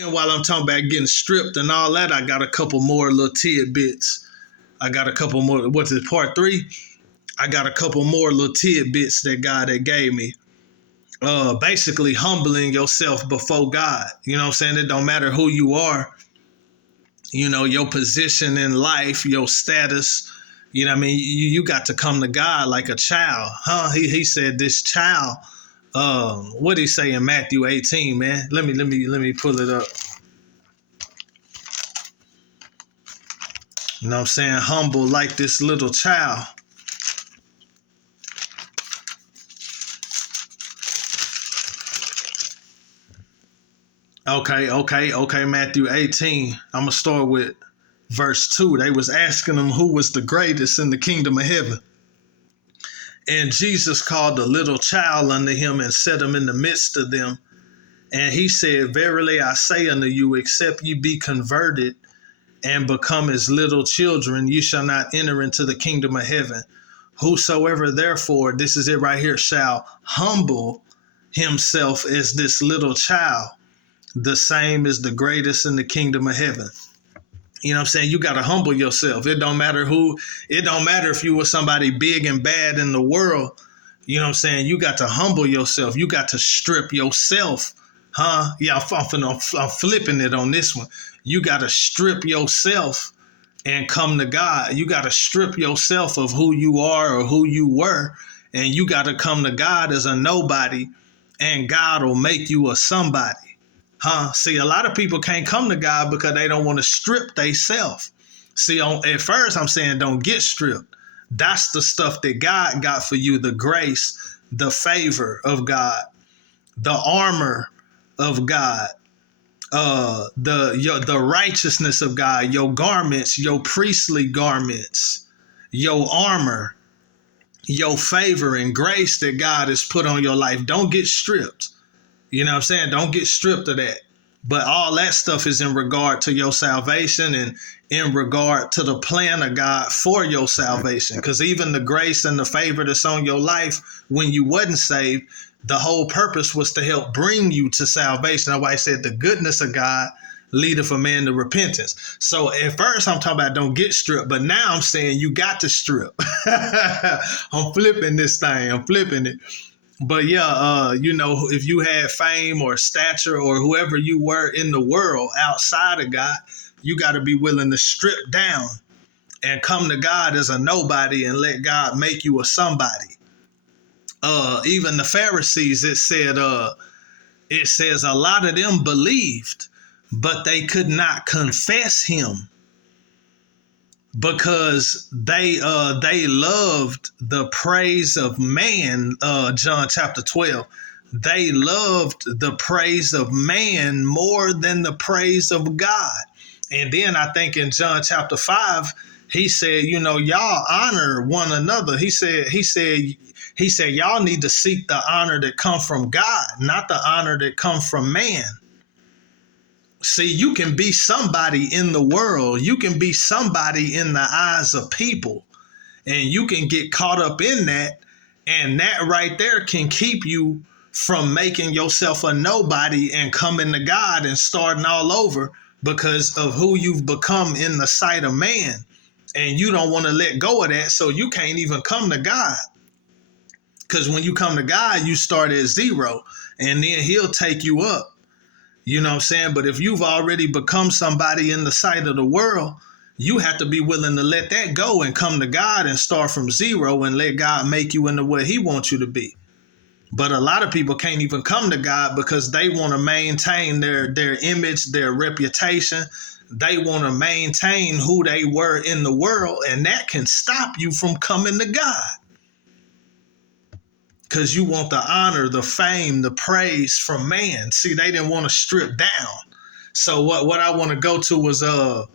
And while I'm talking about getting stripped and all that, I got a couple more little tidbits. I got a couple more. What's it, part three? I got a couple more little tidbits that God had gave me. Basically humbling yourself before God. You know what I'm saying? It don't matter who you are, you know, your position in life, your status. You know what I mean? You got to come to God like a child. Huh? He said this child, what did he say in Matthew 18, man? Let me pull it up. You know what I'm saying? Humble like this little child. Okay, Matthew 18. I'm going to start with verse 2. They was asking him who was the greatest in the kingdom of heaven. And Jesus called a little child unto him and set him in the midst of them. And he said, verily I say unto you, except ye be converted and become as little children, you shall not enter into the kingdom of heaven. Whosoever therefore, this is it right here, shall humble himself as this little child, the same is the greatest in the kingdom of heaven. You know what I'm saying? You got to humble yourself. It don't matter if you were somebody big and bad in the world. You know what I'm saying? You got to humble yourself. You got to strip yourself. Huh? Yeah, I'm flipping it on this one. You got to strip yourself and come to God. You got to strip yourself of who you are or who you were. And you got to come to God as a nobody, and God will make you a somebody. Huh? See, a lot of people can't come to God because they don't want to strip themselves. See, at first I'm saying don't get stripped. That's the stuff that God got for you, the grace, the favor of God, the armor of God, the righteousness of God, your garments, your priestly garments, your armor, your favor and grace that God has put on your life. Don't get stripped. You know what I'm saying? Don't get stripped of that. But all that stuff is in regard to your salvation and in regard to the plan of God for your salvation. Because even the grace and the favor that's on your life when you wasn't saved, the whole purpose was to help bring you to salvation. That's why I said the goodness of God leadeth a man to repentance. So at first I'm talking about don't get stripped, but now I'm saying you got to strip. I'm flipping this thing. I'm flipping it. But yeah, you know, if you had fame or stature or whoever you were in the world outside of God, you got to be willing to strip down and come to God as a nobody and let God make you a somebody. Even the Pharisees, it says a lot of them believed, but they could not confess him because they loved the praise of man. John chapter 12. They loved the praise of man more than the praise of God. And then I think in John chapter 5, he said, you know, y'all honor one another. He said, y'all need to seek the honor that come from God, not the honor that come from man. See, you can be somebody in the world. You can be somebody in the eyes of people, and you can get caught up in that. And that right there can keep you from making yourself a nobody and coming to God and starting all over because of who you've become in the sight of man. And you don't want to let go of that. So you can't even come to God. Because when you come to God, you start at zero and then he'll take you up. You know what I'm saying? But if you've already become somebody in the sight of the world, you have to be willing to let that go and come to God and start from zero and let God make you into what he wants you to be. But a lot of people can't even come to God because they want to maintain their image, their reputation. They want to maintain who they were in the world, and that can stop you from coming to God. Because you want the honor, the fame, the praise from man. See, they didn't want to strip down. So what I want to go to was I'm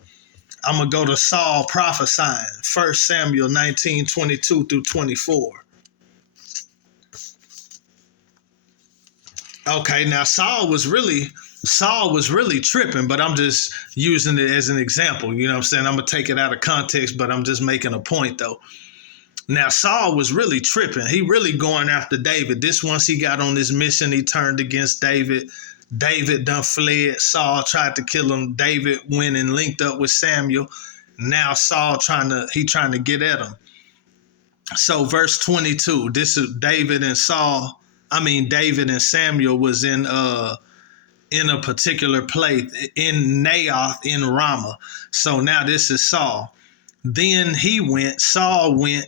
going to go to Saul prophesying, 1 Samuel 19:22 through 24. Okay, now Saul was really tripping, but I'm just using it as an example. You know what I'm saying? I'm going to take it out of context, but I'm just making a point, though. Now, Saul was really tripping. He really going after David. This once he got on this mission, he turned against David. David done fled. Saul tried to kill him. David went and linked up with Samuel. Now Saul trying to get at him. So verse 22, this is David and Saul. I mean, David and Samuel was in a particular place in Naioth in Ramah. So now this is Saul. Then Saul went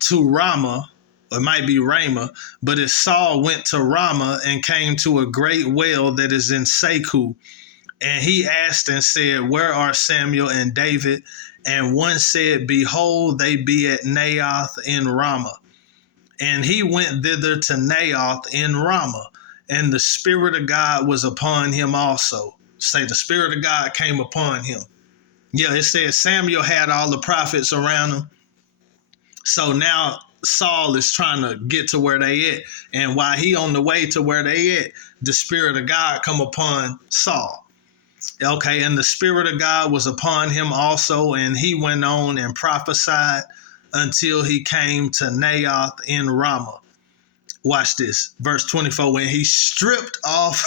to Ramah, or it might be Ramah, but as Saul went to Ramah and came to a great well that is in Seku, and he asked and said, where are Samuel and David? And one said, behold, they be at Naioth in Ramah. And he went thither to Naioth in Ramah, and the Spirit of God was upon him also. Say the Spirit of God came upon him. Yeah, it says Samuel had all the prophets around him. So now Saul is trying to get to where they at. And while he on the way to where they at, the Spirit of God come upon Saul. Okay, and the Spirit of God was upon him also, and he went on and prophesied until he came to Naioth in Ramah. Watch this, verse 24, when he stripped off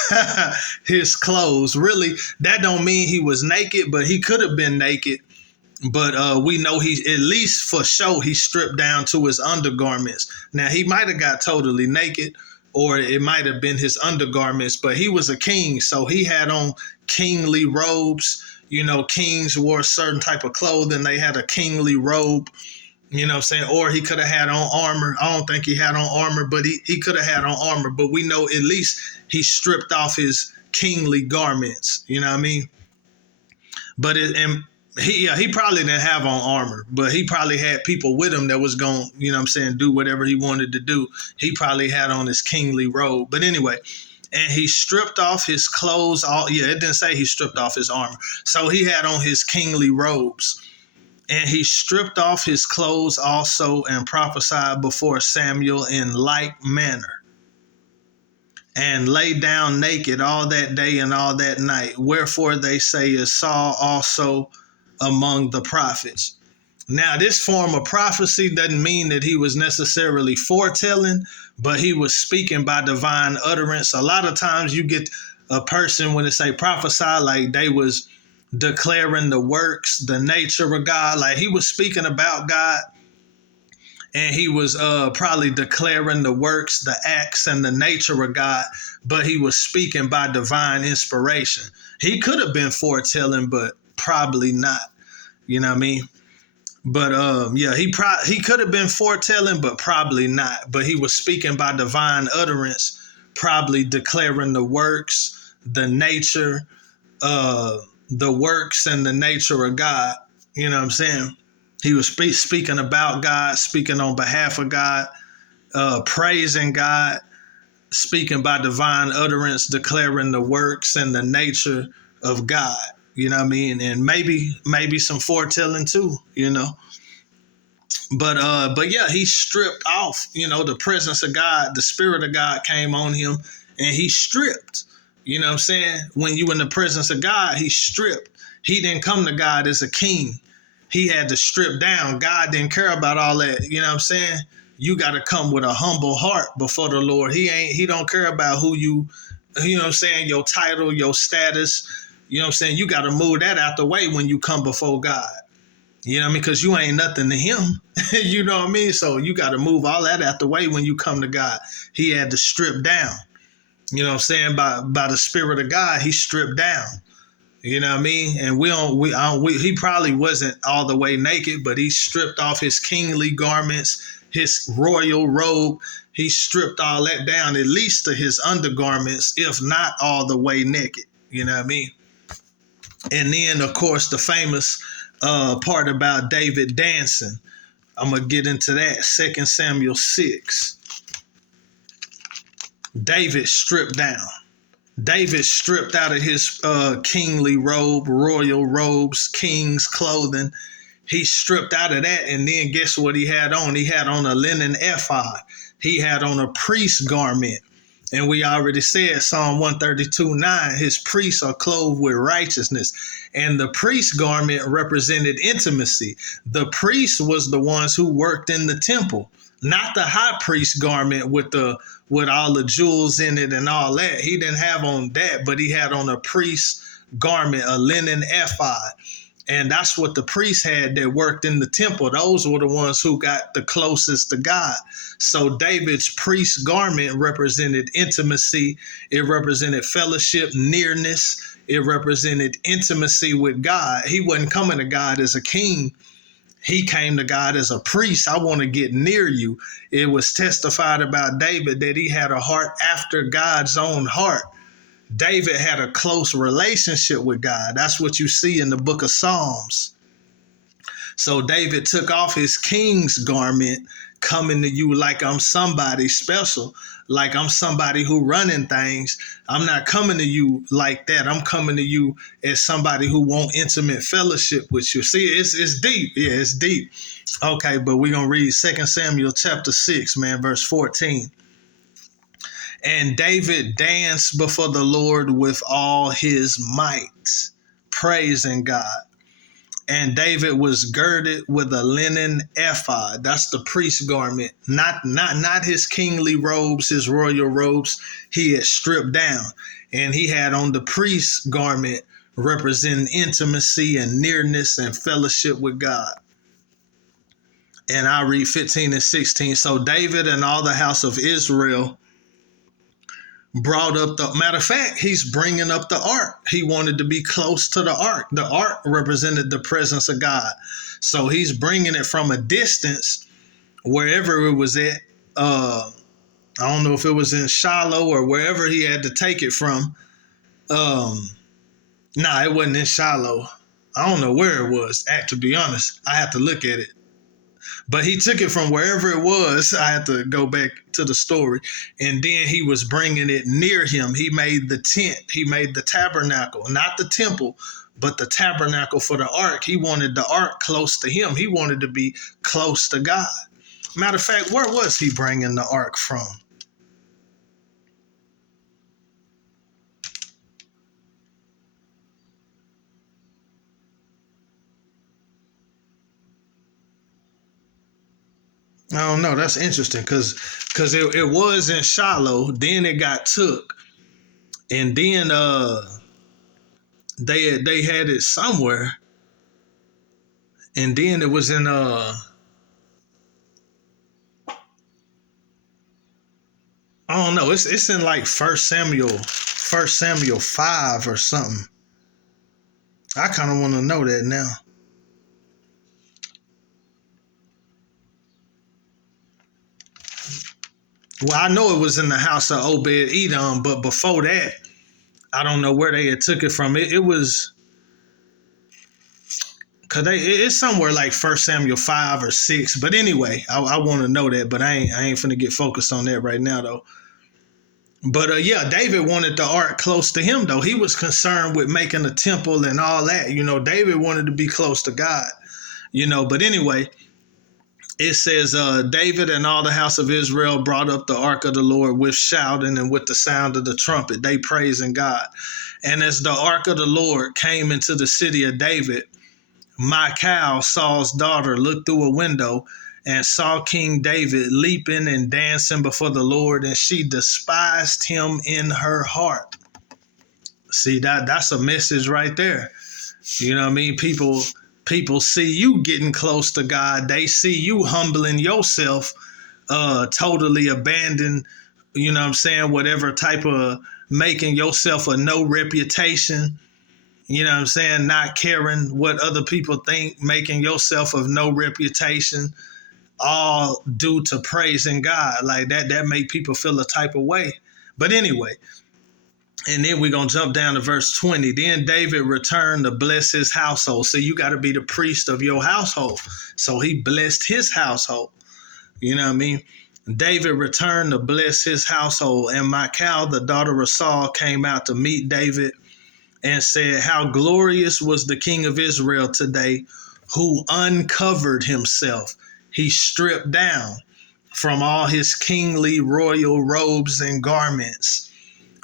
his clothes. Really, that don't mean he was naked, but he could have been naked. But we know he, at least for sure, he stripped down to his undergarments. Now, he might have got totally naked, or it might have been his undergarments, but he was a king, so he had on kingly robes. You know, kings wore a certain type of clothing. They had a kingly robe. You know what I'm saying? Or he could have had on armor. I don't think he had on armor, but he could have had on armor. But we know at least he stripped off his kingly garments. You know what I mean? But he probably didn't have on armor, but he probably had people with him that was going, you know what I'm saying, do whatever he wanted to do. He probably had on his kingly robe. But anyway, and he stripped off his clothes. It didn't say he stripped off his armor. So he had on his kingly robes. And he stripped off his clothes also and prophesied before Samuel in like manner, and lay down naked all that day and all that night. Wherefore they say is Saul also among the prophets. Now, this form of prophecy doesn't mean that he was necessarily foretelling, but he was speaking by divine utterance. A lot of times you get a person when they say prophesy, like they was declaring the works, the nature of God, like he was speaking about God, and he was probably declaring the works, the acts, and the nature of God, but he was speaking by divine inspiration. He could have been foretelling, but probably not. You know what I mean? But he could have been foretelling, but probably not. But he was speaking by divine utterance, probably declaring the works, the nature, the works and the nature of God. You know what I'm saying? He was speaking about God, speaking on behalf of God, praising God, speaking by divine utterance, declaring the works and the nature of God. You know what I mean? And maybe some foretelling too, you know. But yeah, he stripped off, you know, the presence of God, the Spirit of God came on him, and he stripped. You know what I'm saying? When you in the presence of God, he stripped. He didn't come to God as a king. He had to strip down. God didn't care about all that. You know what I'm saying? You got to come with a humble heart before the Lord. He don't care about who you know what I'm saying, your title, your status. You know what I'm saying? You got to move that out the way when you come before God. You know what I mean? Because you ain't nothing to him. You know what I mean? So you got to move all that out the way when you come to God. He had to strip down. You know what I'm saying? By the Spirit of God, he stripped down. You know what I mean? And he probably wasn't all the way naked, but he stripped off his kingly garments, his royal robe. He stripped all that down, at least to his undergarments, if not all the way naked. You know what I mean? And then, of course, the famous part about David dancing. I'm going to get into that. 2 Samuel 6. David stripped down. David stripped out of his kingly robe, royal robes, king's clothing. He stripped out of that, and then guess what he had on? He had on a linen ephod. He had on a priest's garment. And we already said Psalm 132:9, his priests are clothed with righteousness. And the priest's garment represented intimacy. The priest was the ones who worked in the temple, not the high priest garment with all the jewels in it and all that. He didn't have on that, but he had on a priest garment, a linen ephod. And that's what the priests had that worked in the temple. Those were the ones who got the closest to God. So David's priest garment represented intimacy. It represented fellowship, nearness. It represented intimacy with God. He wasn't coming to God as a king. He came to God as a priest. I want to get near you. It was testified about David that he had a heart after God's own heart. David had a close relationship with God. That's what you see in the book of Psalms. So David took off his king's garment, coming to you like I'm somebody special, like I'm somebody who running things. I'm not coming to you like that. I'm coming to you as somebody who want intimate fellowship with you. See, it's deep. Yeah, it's deep. Okay, but we're going to read 2 Samuel chapter 6, man, verse 14. And David danced before the Lord with all his might, praising God. And David was girded with a linen ephod. That's the priest's garment, not his kingly robes, his royal robes. He had stripped down, and he had on the priest's garment, representing intimacy and nearness and fellowship with God. And I read 15 and 16. So David and all the house of Israel brought up matter of fact, he's bringing up the ark. He wanted to be close to the ark. The ark represented the presence of God. So he's bringing it from a distance, wherever it was at. I don't know if it was in Shiloh or wherever he had to take it from. It wasn't in Shiloh. I don't know where it was, to be honest. I have to look at it. But he took it from wherever it was. I had to go back to the story. And then he was bringing it near him. He made the tent. He made the tabernacle, not the temple, but the tabernacle for the ark. He wanted the ark close to him. He wanted to be close to God. Matter of fact, where was he bringing the ark from? I don't know. That's interesting because it was in Shiloh. Then it got took, and then they had it somewhere, and then it was in I don't know. It's in like First Samuel 5 or something. I kind of want to know that now. Well, I know it was in the house of Obed Edom, but before that, I don't know where they had took it from. It was because it's somewhere like First Samuel 5 or 6. But anyway, I want to know that, but I ain't finna get focused on that right now though. But yeah, David wanted the ark close to him though. He was concerned with making a temple and all that. David wanted to be close to God. But anyway, it says, David and all the house of Israel brought up the ark of the Lord with shouting and with the sound of the trumpet, they praising God. And as the ark of the Lord came into the city of David, Michal, Saul's daughter, looked through a window and saw King David leaping and dancing before the Lord, and she despised him in her heart. See, that's a message right there. You know what I mean? People see you getting close to God. They see you humbling yourself, totally abandon, whatever type of making yourself a no reputation, not caring what other people think, making yourself of no reputation, all due to praising God. Like that make people feel a type of way. But anyway, and then we're going to jump down to verse 20. Then David returned to bless his household. So you got to be the priest of your household. So he blessed his household. You know what I mean? David returned to bless his household. And Michal, the daughter of Saul, came out to meet David and said, how glorious was the king of Israel today, who uncovered himself. He stripped down from all his kingly royal robes and garments,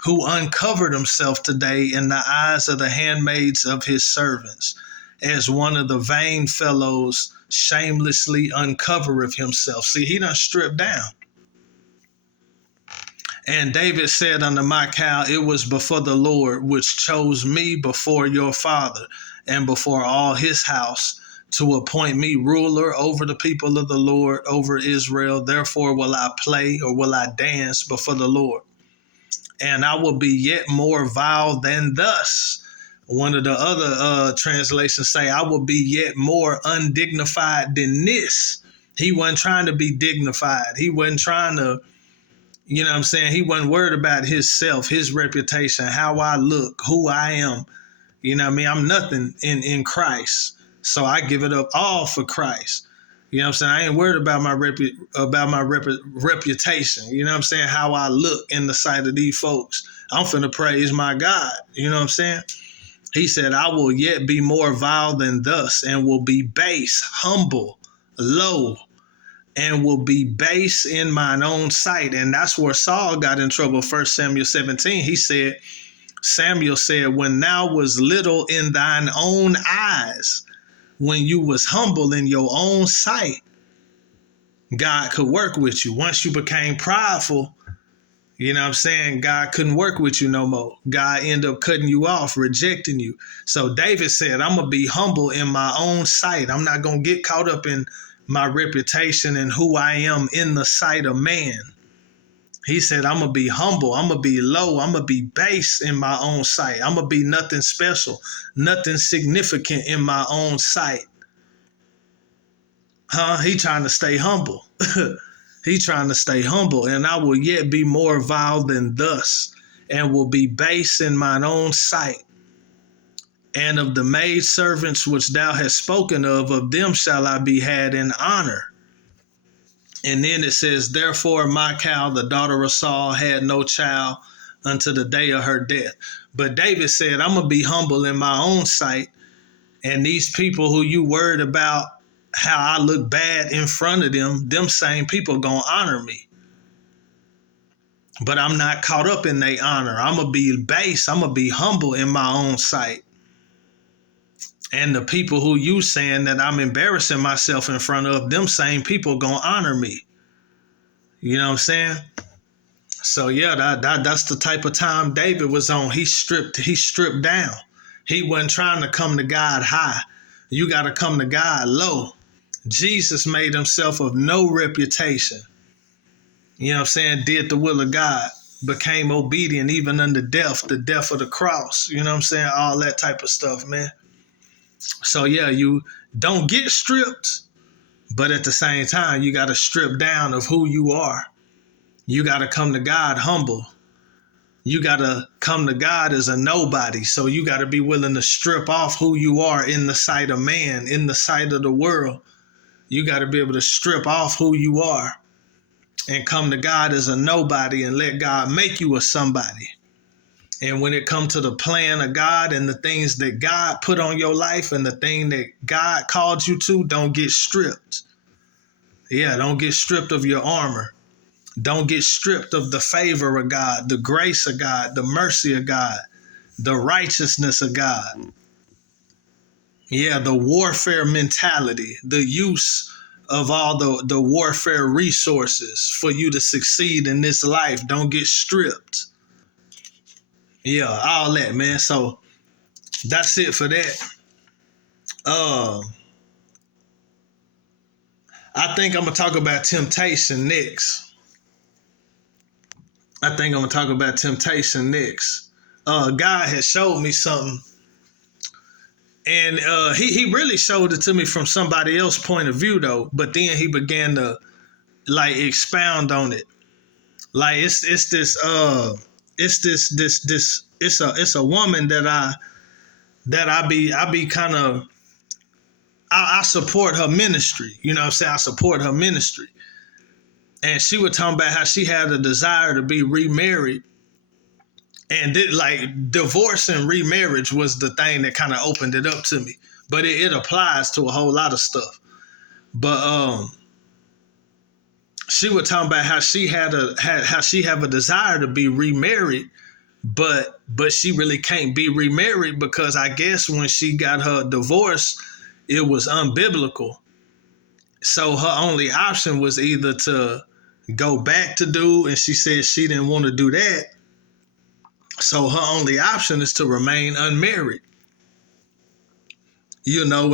who uncovered himself today in the eyes of the handmaids of his servants, as one of the vain fellows shamelessly uncovereth himself. See, he done stripped down. And David said unto Michal, it was before the Lord which chose me before your father and before all his house to appoint me ruler over the people of the Lord, over Israel. Therefore will I play, or will I dance before the Lord? And I will be yet more vile than thus. One of the other translations say, I will be yet more undignified than this. He wasn't trying to be dignified. He wasn't trying to, you know what I'm saying? He wasn't worried about himself, his reputation, how I look, who I am. You know what I mean? I'm nothing in Christ. So I give it up all for Christ. You know what I'm saying? I ain't worried about my reputation. You know what I'm saying? How I look in the sight of these folks. I'm finna praise my God. You know what I'm saying? He said, I will yet be more vile than thus, and will be base, humble, low, and will be base in mine own sight. And that's where Saul got in trouble. 1 Samuel 17, Samuel said, when thou was little in thine own eyes, when you was humble in your own sight, God could work with you. Once you became prideful, you know what I'm saying, God couldn't work with you no more. God ended up cutting you off, rejecting you. So David said, I'm going to be humble in my own sight. I'm not going to get caught up in my reputation and who I am in the sight of man. He said, I'm going to be humble. I'm going to be low. I'm going to be base in my own sight. I'm going to be nothing special, nothing significant in my own sight. He trying to stay humble. He trying to stay humble. And I will yet be more vile than thus, and will be base in mine own sight. And of the maidservants which thou hast spoken of them shall I be had in honor. And then it says, therefore Michal, the daughter of Saul, had no child unto the day of her death. But David said, I'm going to be humble in my own sight. And these people who you worried about how I look bad in front of them same people going to honor me. But I'm not caught up in their honor. I'm going to be base. I'm going to be humble in my own sight. And the people who you saying that I'm embarrassing myself in front of, them same people gonna honor me. You know what I'm saying? So yeah, that's the type of time David was on. He stripped down. He wasn't trying to come to God high. You got to come to God low. Jesus made himself of no reputation. You know what I'm saying? Did the will of God. Became obedient even unto death, the death of the cross. You know what I'm saying? All that type of stuff, man. So yeah, you don't get stripped, but at the same time, you got to strip down of who you are. You got to come to God humble. You got to come to God as a nobody. So you got to be willing to strip off who you are in the sight of man, in the sight of the world. You got to be able to strip off who you are and come to God as a nobody and let God make you a somebody. And when it comes to the plan of God and the things that God put on your life and the thing that God called you to, don't get stripped. Yeah, don't get stripped of your armor. Don't get stripped of the favor of God, the grace of God, the mercy of God, the righteousness of God. Yeah, the warfare mentality, the use of all the warfare resources for you to succeed in this life. Don't get stripped. Yeah, all that, man. So that's it for that. I think I'm gonna talk about temptation next. God has showed me something, and he really showed it to me from somebody else's point of view, though. But then he began to like expound on it. Like it's a woman that I be kind of. I support her ministry. You know what I'm saying? I support her ministry. And she was talking about how she had a desire to be remarried. And divorce and remarriage was the thing that kind of opened it up to me. But it applies to a whole lot of stuff. But she was talking about how she have a desire to be remarried, but she really can't be remarried because I guess when she got her divorce, it was unbiblical. So her only option was either to go back to do, and she said she didn't want to do that. So her only option is to remain unmarried. And I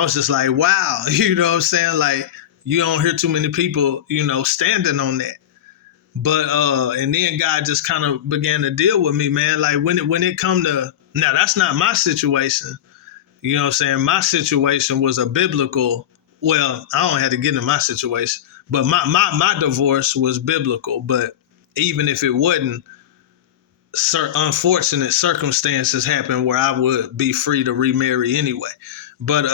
was just like, wow, you know what I'm saying? Like, you don't hear too many people, standing on that. But and then God just kind of began to deal with me, man. Like when it come to, now that's not my situation. You know what I'm saying? My situation was a biblical, well, I don't have to get into my situation, but my divorce was biblical. But even if it wasn't, unfortunate circumstances happen where I would be free to remarry anyway. But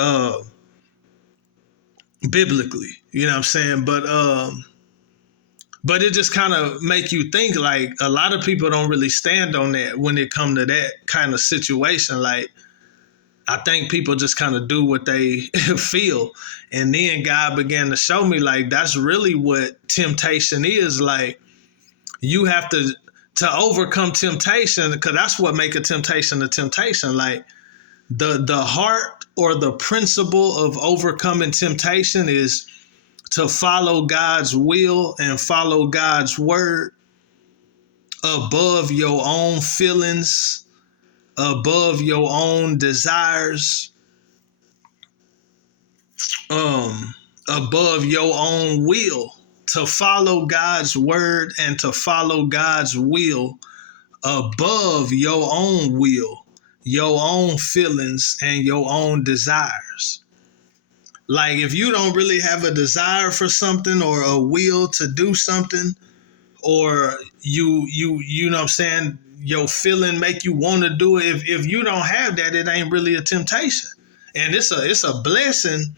biblically, you know what I'm saying? But it just kind of make you think, like, a lot of people don't really stand on that when it come to that kind of situation. Like, I think people just kind of do what they feel. And then God began to show me, like, that's really what temptation is. Like, you have to overcome temptation, because that's what make a temptation a temptation. Like, the heart or the principle of overcoming temptation is to follow God's will and follow God's word above your own feelings, above your own desires, above your own will. To follow God's word and to follow God's will above your own will, your own feelings, and your own desires. Like, if you don't really have a desire for something or a will to do something, or you know what I'm saying, your feeling make you want to do it. If you don't have that, it ain't really a temptation. And it's a blessing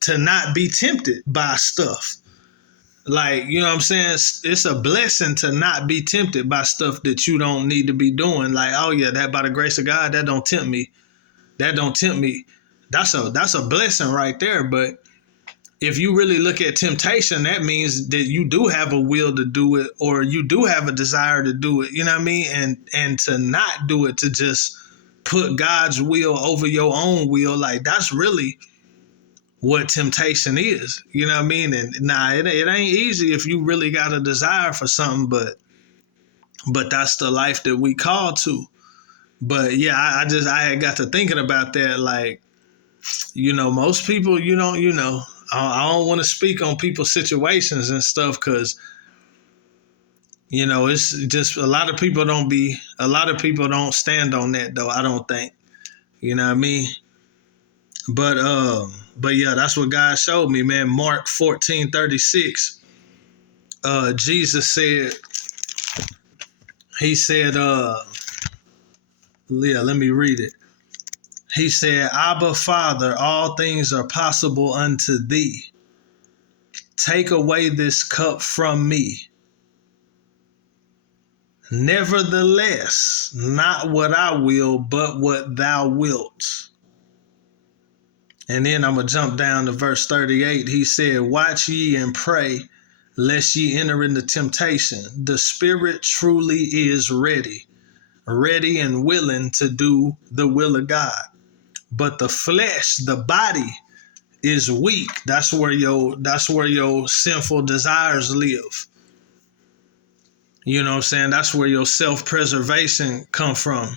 to not be tempted by stuff. Like, you know what I'm saying? It's a blessing to not be tempted by stuff that you don't need to be doing. Like, oh yeah, that by the grace of God, that don't tempt me. That don't tempt me. That's a blessing right there. But if you really look at temptation, that means that you do have a will to do it, or you do have a desire to do it. You know what I mean? And to not do it, to just put God's will over your own will, like, that's really what temptation is. You know what I mean? And it ain't easy if you really got a desire for something, but that's the life that we call to. But yeah, I had got to thinking about that. Like, most people, I don't want to speak on people's situations and stuff, because, it's just a lot of people don't stand on that, though, I don't think. You know what I mean? But yeah, that's what God showed me, man. Mark 14:36. Jesus said, he said, yeah, let me read it. He said, Abba, Father, all things are possible unto thee. Take away this cup from me. Nevertheless, not what I will, but what thou wilt. And then I'm going to jump down to verse 38. He said, watch ye and pray, lest ye enter into temptation. The spirit truly is ready and willing to do the will of God. But the flesh, the body, is weak. That's where your sinful desires live. You know what I'm saying? That's where your self-preservation come from.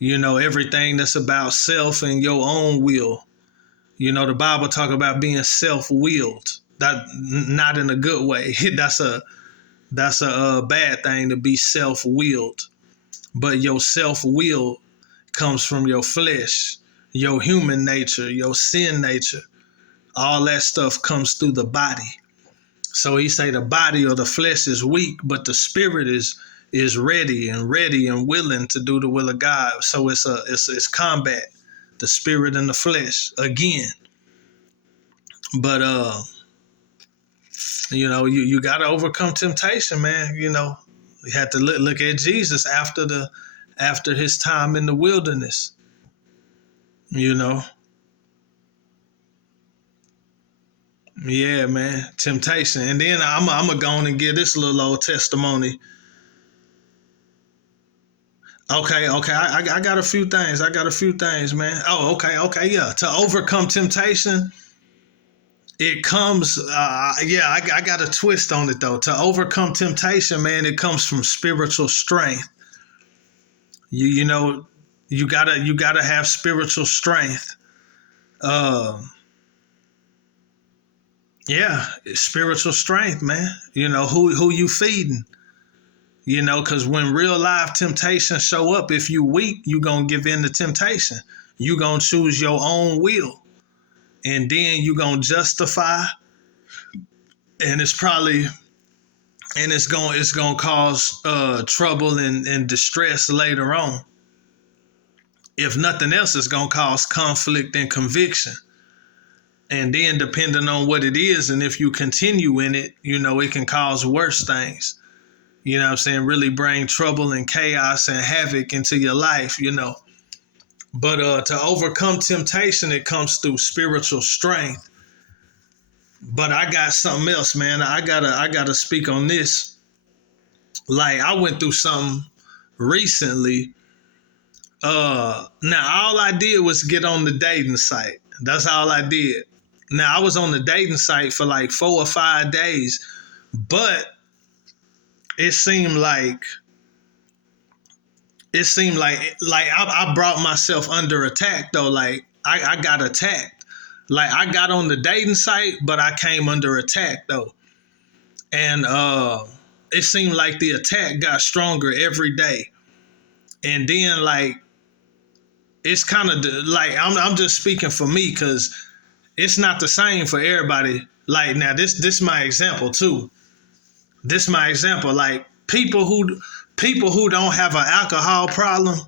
Everything that's about self and your own will. The Bible talk about being self-willed. That, not in a good way. That's a bad thing, to be self-willed. But your self-will comes from your flesh, your human nature, your sin nature. All that stuff comes through the body. So he say the body or the flesh is weak, but the spirit is ready and willing to do the will of God. So it's combat, the spirit and the flesh again. But you got to overcome temptation, man. You had to look at Jesus after his time in the wilderness. Yeah, man, temptation. And then I'm gonna go on and give this little old testimony. Okay. I got a few things. I got a few things, man. Oh, okay. Yeah. To overcome temptation, it comes. Yeah, I got a twist on it though. To overcome temptation, man, it comes from spiritual strength. You know, you gotta have spiritual strength. Uh, yeah, spiritual strength, man. You know who you feeding. You know, because when real life temptations show up, if you weak, you gonna give in to temptation. You gonna choose your own will, and then you gonna justify, and it's gonna cause trouble and distress later on. If nothing else, it's gonna cause conflict and conviction. And then depending on what it is, and if you continue in it, you know, it can cause worse things. You know what I'm saying? Really bring trouble and chaos and havoc into your life, you know. But to overcome temptation, it comes through spiritual strength. But I got something else, man. I gotta speak on this. Like I went through something recently. Now all I did was get on the dating site. That's all I did. Now I was on the dating site for like 4 or 5 days, but it seemed like I brought myself under attack though. Like I got attacked. Like I got on the dating site, but I came under attack though. And it seemed like the attack got stronger every day. And then like it's kind of like I'm just speaking for me because it's not the same for everybody. Like now this my example too. This my example. Like people who don't have an alcohol problem,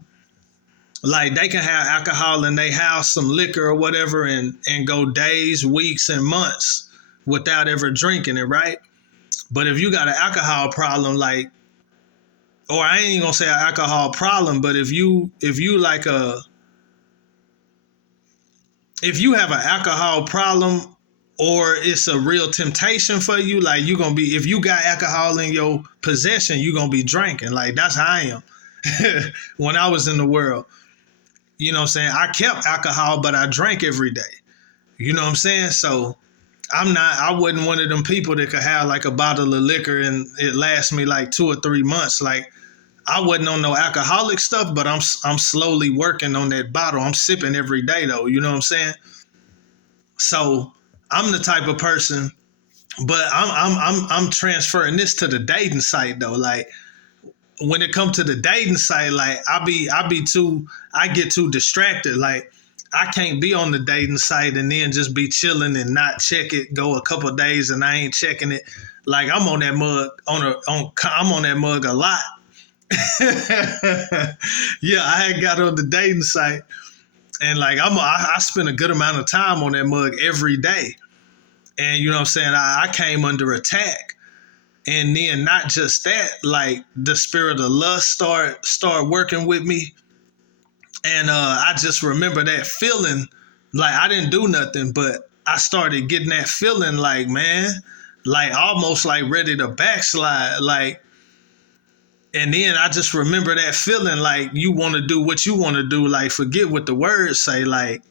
like they can have alcohol in their house, some liquor or whatever, and go days, weeks, and months without ever drinking it, right? But if you got an alcohol problem, like, or I ain't even gonna say an alcohol problem, but if you like if you have an alcohol problem or it's a real temptation for you, like you gonna be, if you got alcohol in your possession, you gonna be drinking. Like that's how I am. When I was in the world, you know what I'm saying? I kept alcohol, but I drank every day. You know what I'm saying? So I wasn't one of them people that could have like a bottle of liquor and it lasts me like 2 or 3 months. Like I wasn't on no alcoholic stuff, but I'm slowly working on that bottle. I'm sipping every day though. You know what I'm saying? So I'm the type of person, but I'm transferring this to the dating site though. Like when it comes to the dating site, like I get too distracted. Like I can't be on the dating site and then just be chilling and not check it. Go a couple of days and I ain't checking it. Like I'm on that mug I'm on that mug a lot. Yeah, I had got on the dating site and like I spend a good amount of time on that mug every day. And you know what I'm saying? I came under attack. And then not just that, like the spirit of lust start working with me. And I just remember that feeling, like I didn't do nothing, but I started getting that feeling like, man, like almost like ready to backslide. Like, and then I just remember that feeling like you want to do what you want to do, like forget what the words say, like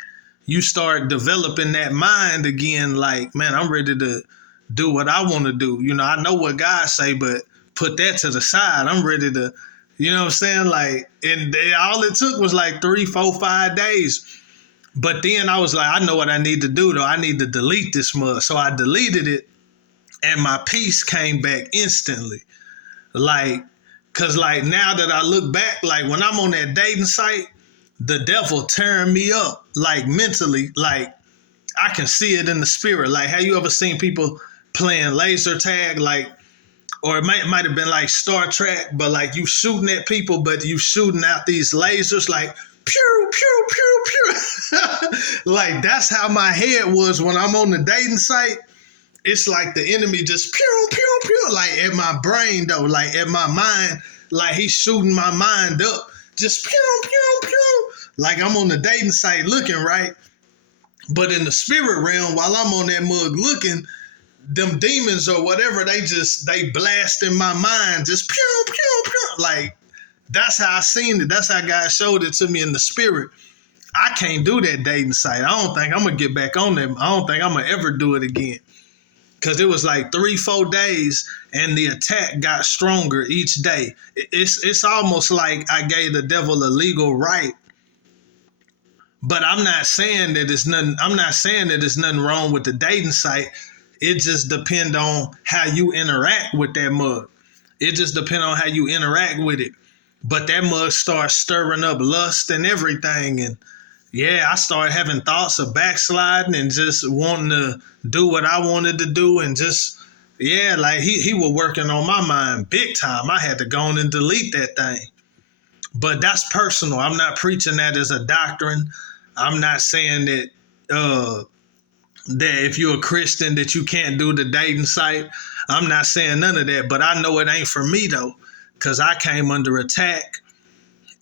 you start developing that mind again, like, man, I'm ready to do what I want to do. You know, I know what God say, but put that to the side. I'm ready to, you know what I'm saying? Like, and all it took was like 3, 4, 5 days. But then I was like, I know what I need to do though. I need to delete this mug. So I deleted it and my peace came back instantly. Like, cause like now that I look back, like when I'm on that dating site, the devil tearing me up, like mentally, like I can see it in the spirit. Like, have you ever seen people playing laser tag? Like, or it might have been like Star Trek, but like you shooting at people, but you shooting out these lasers, like pew pew pew pew. Like that's how my head was when I'm on the dating site. It's like the enemy just pew pew pew, like at my brain though, like at my mind, like he's shooting my mind up, just pew pew pew. Like I'm on the dating site looking right. But in the spirit realm, while I'm on that mug looking, them demons or whatever, they blast in my mind, just pew, pew, pew. Like, That's how I seen it. That's how God showed it to me in the spirit. I can't do that dating site. I don't think I'm gonna get back on there. I don't think I'm gonna ever do it again. Cause it was like 3-4 days, and the attack got stronger each day. It's almost like I gave the devil a legal right. But I'm not saying that it's nothing. I'm not saying that there's nothing wrong with the dating site. It just depends on how you interact with that mug. It just depends on how you interact with it. But that mug starts stirring up lust and everything, and yeah, I started having thoughts of backsliding and just wanting to do what I wanted to do, and just yeah, like he was working on my mind big time. I had to go on and delete that thing. But that's personal. I'm not preaching that as a doctrine. I'm not saying that that if you're a Christian that you can't do the dating site. I'm not saying none of that. But I know it ain't for me though, because I came under attack,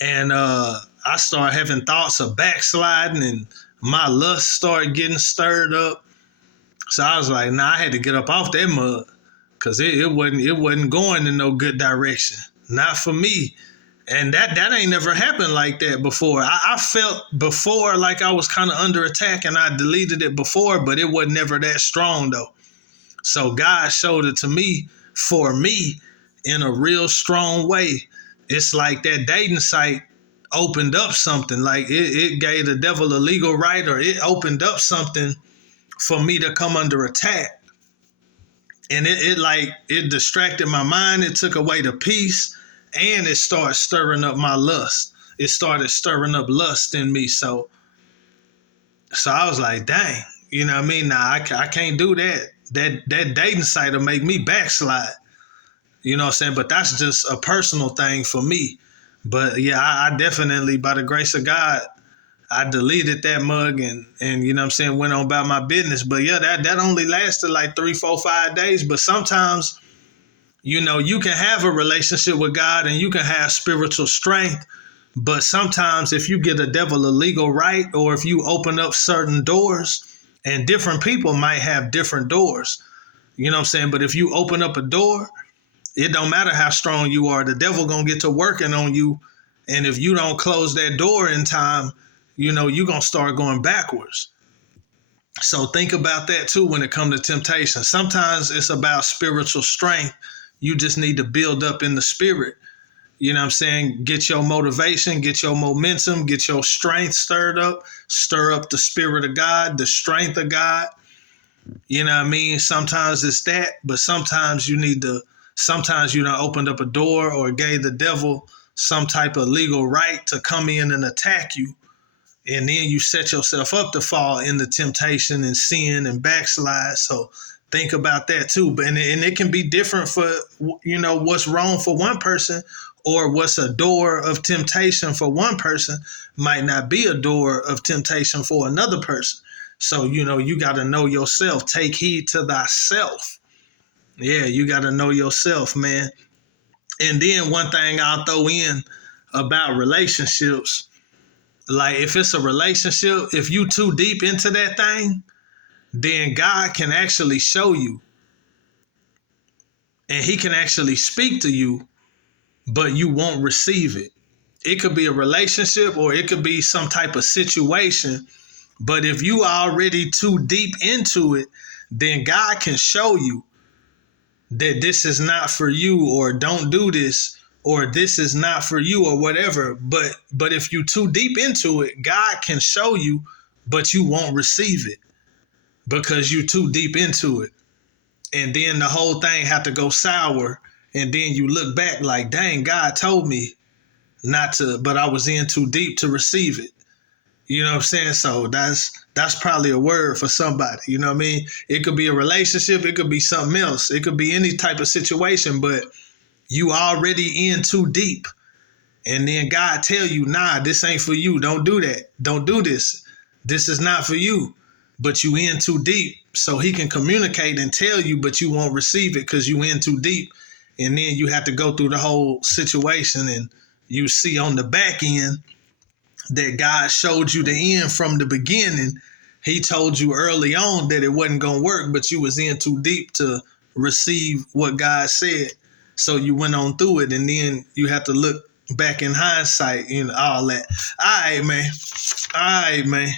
and I started having thoughts of backsliding, and my lust started getting stirred up. So I was like, nah, I had to get up off that mud, because it wasn't going in no good direction. Not for me. And that ain't never happened like that before. I felt before like I was kind of under attack, and I deleted it before, but it wasn't never that strong though. So God showed it to me for me in a real strong way. It's like that dating site opened up something. Like it gave the devil a legal right, or it opened up something for me to come under attack. And it distracted my mind. It took away the peace, and it started stirring up my lust. It started stirring up lust in me. So I was like, dang, you know what I mean? Nah, I can't do that. That dating site will make me backslide. You know what I'm saying? But that's just a personal thing for me. But yeah, I definitely, by the grace of God, I deleted that mug, and you know what I'm saying, went on about my business. But yeah, that only lasted like 3, 4, 5 days. But sometimes, you know, you can have a relationship with God and you can have spiritual strength. But sometimes if you get a devil a legal right, or if you open up certain doors, and different people might have different doors, you know what I'm saying? But if you open up a door, it don't matter how strong you are, the devil gonna get to working on you. And if you don't close that door in time, you know, you're gonna start going backwards. So think about that too when it comes to temptation. Sometimes it's about spiritual strength. You just need to build up in the spirit. You know what I'm saying? Get your motivation, get your momentum, get your strength stirred up, stir up the spirit of God, the strength of God. You know what I mean? Sometimes it's that, but sometimes you done opened up a door or gave the devil some type of legal right to come in and attack you. And then you set yourself up to fall into temptation and sin and backslide. So think about that too. And it can be different for, you know, what's wrong for one person, or what's a door of temptation for one person might not be a door of temptation for another person. So, you know, you got to know yourself. Take heed to thyself. Yeah, you got to know yourself, man. And then one thing I'll throw in about relationships, like if it's a relationship, if you too deep into that thing, then God can actually show you, and he can actually speak to you, but you won't receive it. It could be a relationship, or it could be some type of situation. But if you are already too deep into it, then God can show you that this is not for you, or don't do this, or this is not for you, or whatever. But if you too deep into it, God can show you, but you won't receive it because you too deep into it. And then the whole thing have to go sour. And then you look back like, dang, God told me not to, but I was in too deep to receive it. You know what I'm saying? So that's probably a word for somebody. You know what I mean? It could be a relationship. It could be something else. It could be any type of situation, but you already in too deep. And then God tell you, nah, this ain't for you. Don't do that. Don't do this. This is not for you. But you in too deep. So he can communicate and tell you, but you won't receive it because you in too deep. And then you have to go through the whole situation, and you see on the back end that God showed you the end from the beginning. He told you early on that it wasn't going to work, but you was in too deep to receive what God said. So you went on through it, and then you have to look back in hindsight, all that. All right, man. All right, man.